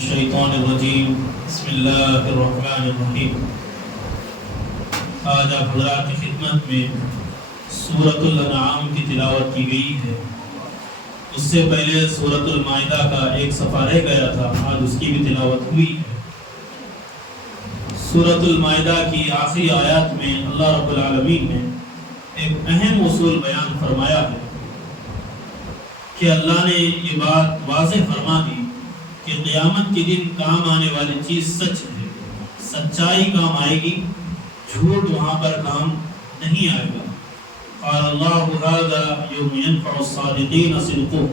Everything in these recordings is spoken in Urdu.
الشیطان الرجیم بسم اللہ الرحمن الرحیم۔ آج آپ حضرات کی خدمت میں سورۃ الانعام کی تلاوت کی گئی ہے۔ اس سے پہلے سورۃ المائدہ کا ایک صفحہ رہ گیا تھا، آج اس کی بھی تلاوت ہوئی ہے۔ سورۃ المائدہ کی آخری آیات میں اللہ رب العالمین نے ایک اہم اصول بیان فرمایا ہے کہ اللہ نے یہ بات واضح فرما دی کہ قیامت کے دن کام آنے والی چیز سچ ہے، سچائی کام آئے گی، جھوٹ وہاں پر کام نہیں آئے گا۔ قال اللہ ھذا یوم ینفع الصادقین صدقهم،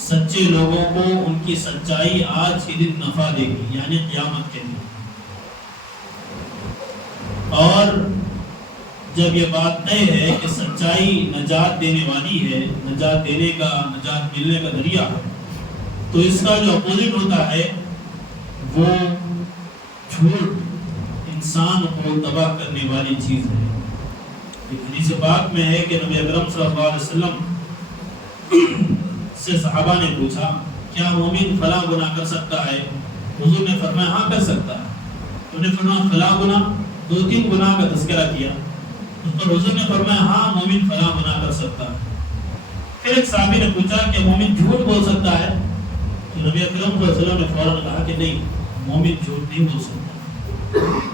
سچے لوگوں کو ان کی سچائی آج کے دن نفع دے گی، یعنی قیامت کے دن۔ اور جب یہ بات طے ہے کہ سچائی نجات دینے والی ہے، نجات دینے کا، نجات ملنے کا ذریعہ ہے، تو اس کا جو اپوزٹ ہوتا ہے وہ جھوٹ، انسان کو تباہ کرنے والی چیز ہے۔ حدیث پاک میں ہے کہ نبی اکرم صلی اللہ علیہ وسلم سے صحابہ نے پوچھا کیا مومن فلاں گناہ کر سکتا ہے؟ حضور نے فرمایا ہاں کر سکتا ہے۔ انہوں نے فرمایا فلاں گناہ، 2-3 گناہ کا تذکرہ کیا، اس پر حضور نے فرمایا ہاں مومن فلاں گناہ کر سکتا ہے۔ پھر ایک صحابی نے پوچھا کہ مومن جھوٹ بول سکتا ہے؟ تو نبی اکرم صلی اللہ علیہ وسلم نے فوراً کہا کہ نہیں، مومن جھوٹ نہیں بول سکتا۔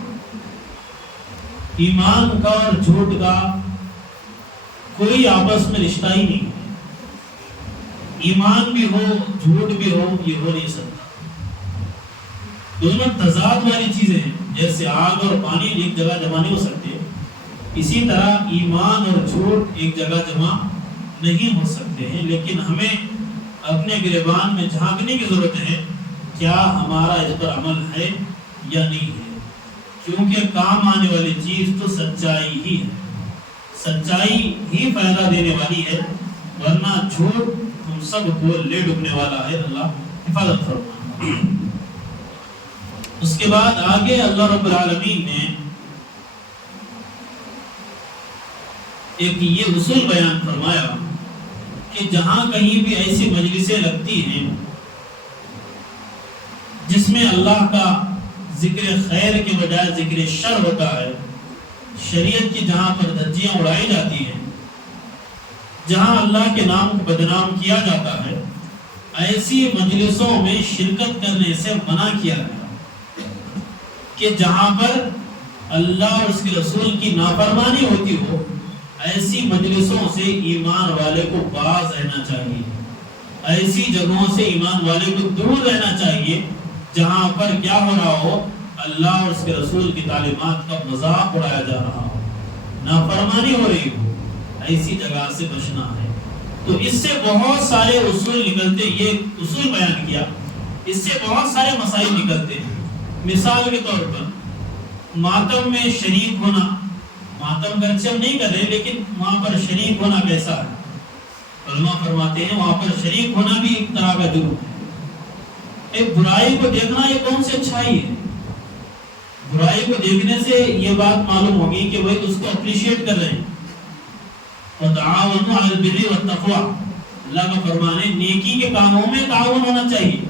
ایمان کا اور جھوٹ کا کوئی آپس میں رشتہ ہی نہیں ہے۔ ایمان بھی ہو، جھوٹ بھی ہو، یہ ہو نہیں سکتا۔ دونوں تضاد والی چیزیں ہیں، جیسے آگ اور پانی ایک جگہ جمع نہیں ہو سکتے، اسی طرح ایمان اور جھوٹ ایک جگہ جمع نہیں ہو سکتے ہیں۔ لیکن ہمیں اپنے گریبان میں جھانکنے کی ضرورت ہے، کیا ہمارا اس پر عمل ہے یا نہیں ہے، کیونکہ کام آنے والی چیز تو سچائی ہی ہے، سچائی ہی فائدہ دینے والی ہے، ورنہ جھوٹ ہم سب کو لے ڈوبنے والا ہے۔ اللہ حفاظت فرمائے۔ اس کے بعد آگے اللہ رب العالمین نے ایک یہ اصول بیان فرمایا کہ جہاں کہیں بھی ایسی مجلسیں لگتی ہیں جس میں اللہ کا ذکر خیر کے بجائے ذکر شر ہوتا ہے، شریعت کی جہاں پر دھجیاں اڑائی جاتی ہیں، جہاں اللہ کے نام کو بدنام کیا جاتا ہے، ایسی مجلسوں میں شرکت کرنے سے منع کیا گیا کہ جہاں پر اللہ اور اس کے رسول کی نافرمانی ہوتی ہو، ایسی مجلسوں سے ایمان والے کو باز رہنا چاہیے، ایسی جگہوں سے ایمان والے کو دور رہنا چاہیے جہاں پر کیا ہو رہا ہو، اللہ اور اس کے رسول کی تعلیمات کا مذاق اڑایا جا رہا ہو، نافرمانی ہو رہی ہو، ایسی جگہ سے بچنا ہے۔ تو اس سے بہت سارے اصول نکلتے، یہ اصول بیان کیا، اس سے بہت سارے مسائل نکلتے ہیں۔ مثال کے طور پر ماتم میں شریک ہونا، ماتم گرچہ ہم نہیں کر رہے لیکن وہاں پر شریک ہونا کیسا ہے؟ علماء فرماتے ہیں وہاں پر شریک ہونا بھی ایک طرح کا جرم ہے۔ ایک برائی کو دیکھنا یہ کون سی اچھائی ہے؟ برائی کو دیکھنے سے یہ بات معلوم ہوگی کہ وہ اس کو اپریشیٹ کر رہے ہیں۔ وَتَعَاوَنُوا عَلَى الْبِرِّ وَالتَّقْوَىٰ، اللہ کا فرمان ہے نیکی کے کاموں میں تعاون ہونا چاہیے،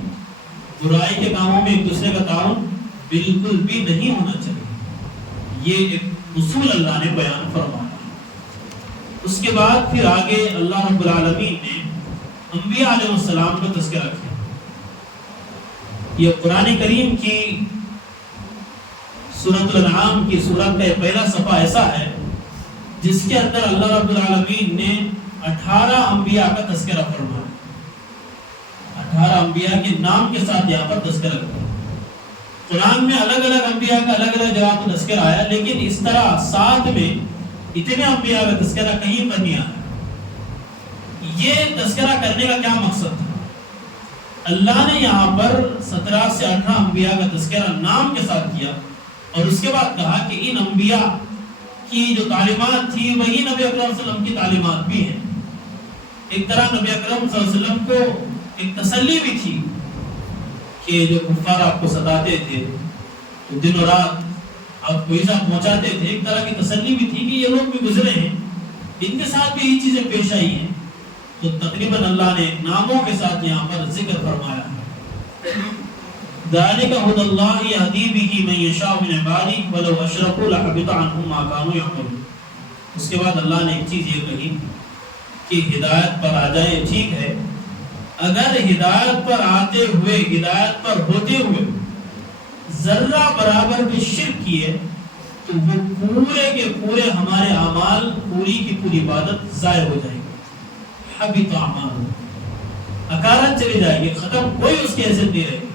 برائی کے کاموں میں ایک دوسرے کا تعاون بالکل بھی نہیں ہونا چاہیے۔ یہ ایک اصول اللہ نے بیان فرمایا۔ اس کے بعد پھر آگے اللہ رب العالمین نے انبیاء علیہ السلام کا تذکرہ کیا۔ یہ قرآن کریم کی سورۃ الانعام کی سورت کا پہلا صفحہ ایسا ہے جس کے اندر اللہ رب العالمین نے 18 انبیاء کا تذکرہ فرمایا، 18 انبیاء کے نام کے ساتھ یہاں پر تذکرہ کیا۔ قرآن میں الگ الگ انبیاء کا الگ الگ جگہ پر تذکرہ آیا، لیکن اس طرح ساتھ میں اتنے انبیاء کا تذکرہ کہیں پر نہیں آیا۔ یہ تذکرہ کرنے کا کیا مقصد تھا؟ اللہ نے یہاں پر 17 سے 18 انبیاء کا تذکرہ نام کے ساتھ کیا، اور اس کے بعد کہا کہ ان انبیاء کی جو تعلیمات تھی وہی نبی اکرم صلی اللہ علیہ وسلم کی تعلیمات بھی ہیں۔ ایک طرح نبی اکرم صلی اللہ علیہ وسلم کو ایک تسلی بھی تھی کہ جو کفار آپ کو ستاتے تھے، دن و رات آپ کو ایزا پہنچاتے تھے، ایک طرح کی تسلی بھی تھی کہ یہ لوگ بھی گزرے ہیں، ان کے ساتھ بھی یہ چیزیں پیش آئی ہیں۔ تو تقریباً اللہ نے ناموں کے ساتھ یہاں پر ذکر فرمایا ہے۔ ذالک ھدی اللہ یہدی بہ من یشاء من عبادہ ولو اشرکوا لحبط عنہم ما کانوا یعملون۔ اس کے بعد اللہ نے ایک چیز یہ کہی کہ ہدایت پر آ جائے ٹھیک ہے، اگر ہدایت پر آتے ہوئے، ہدایت پر ہوتے ہوئے ذرہ برابر بھی شرک کیے تو وہ پورے کے پورے ہمارے اعمال، پوری کی پوری عبادت ضائع ہو جائے گی، حبط اعمال، اکارت چلی جائے گی، ختم، کوئی اس کی حیثیت نہیں رہے گی۔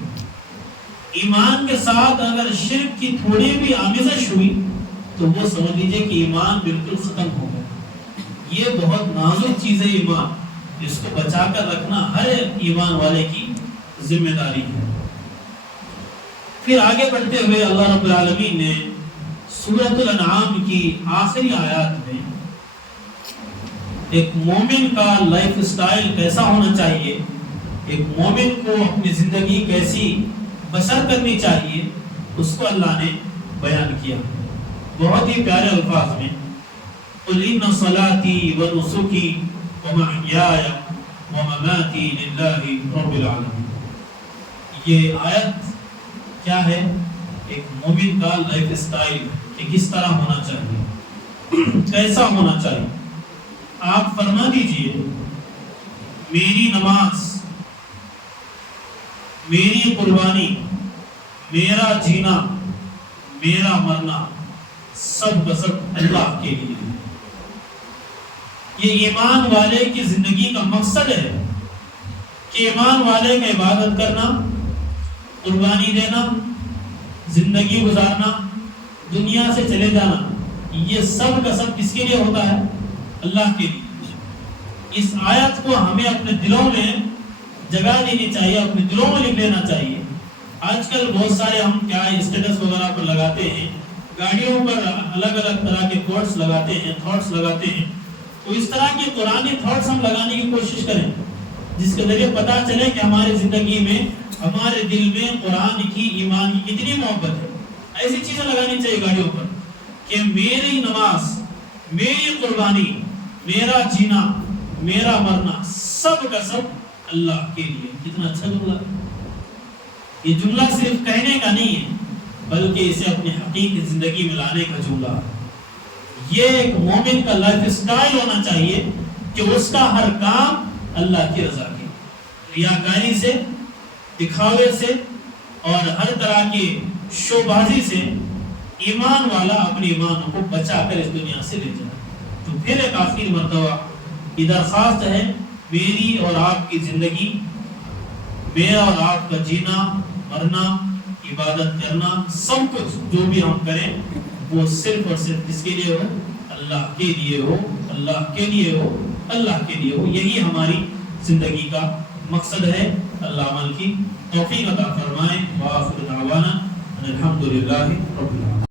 ایمان کے ساتھ اگر شرک کی تھوڑی بھی آمیزش ہوئی تو وہ سمجھ لیجئے کہ ایمان بالکل ختم ہو گیا۔ یہ بہت نازک چیز ہے ایمان، جس کو بچا کر رکھنا ہر ایمان والے کی ذمہ داری ہے۔ پھر آگے بڑھتے ہوئے اللہ رب العالمین نے سورۃ الانعام کی آخری آیات میں ایک مومن کا لائف سٹائل کیسا ہونا چاہیے، ایک مومن کو اپنی زندگی کیسی بسر کرنی چاہیے، اس کو اللہ نے بیان کیا بہت ہی پیارے الفاظ میں، قُلْ إِنَّ صَلَاتِي وَنُسُكِي وَمَحْيَايَ وَمَمَاتِي لِلَّهِ رَبِّ الْعَالَمِينَ۔ یہ آیت کیا ہے؟ ایک مومن کا لائف سٹائل کہ کس طرح ہونا چاہیے، کیسا ہونا چاہیے۔ آپ فرما دیجئے میری نماز، میری قربانی، میرا جینا، میرا مرنا سب کا سب اللہ کے لیے۔ یہ ایمان والے کی زندگی کا مقصد ہے کہ ایمان والے کا عبادت کرنا، قربانی دینا، زندگی گزارنا، دنیا سے چلے جانا، یہ سب کا سب کس کے لیے ہوتا ہے؟ اللہ کے لیے۔ اس آیت کو ہمیں اپنے دلوں میں جگہ دینی چاہیے، اپنے دلوں میں لکھ لینا چاہیے۔ آج کل بہت سارے ہم کیا اسٹیٹس وغیرہ پر لگاتے ہیں، گاڑیوں پر الگ الگ طرح کے کوٹس لگاتے ہیں، تھاٹس لگاتے ہیں، تو اس طرح کے قرآنی تھاٹس ہم لگانے کی کوشش کریں جس کے ذریعے پتہ چلے کہ ہماری زندگی میں، ہمارے دل میں قرآن کی، ایمان کی کتنی محبت ہے۔ ایسی چیزیں لگانی چاہیے گاڑیوں پر کہ میری نماز، میری قربانی، میرا جینا، میرا مرنا سب کا سب اللہ کے لیے۔ کتنا اچھا جملہ ہے۔ یہ جملہ صرف کہنے کا نہیں ہے بلکہ اسے اپنی حقیقی زندگی میں لانے کا جملہ ہے۔ یہ ایک مومن کا لائف سٹائل ہونا چاہیے کہ اس کا ہر کام اللہ کی رضا کے، ریاکاری سے، دکھاوے سے اور ہر طرح کی شو بازی سے ایمان والا اپنے ایمان کو بچا کر اس دنیا سے لے جائے۔ تو پھر ایک آخری مرتبہ یہ درخواست ہے، میری اور آپ کی زندگی، میرا اور آپ کا جینا، مرنا، عبادت کرنا، سب کچھ جو بھی ہم کریں وہ صرف اور صرف کس کے لیے ہو؟ اللہ کے لیے ہو، اللہ کے لیے ہو، اللہ کے لیے ہو۔ یہی ہماری زندگی کا مقصد ہے۔ اللہ عمل کی توفیق عطا فرمائے۔ وآخر دعوانا الحمدللہ رب العالمین۔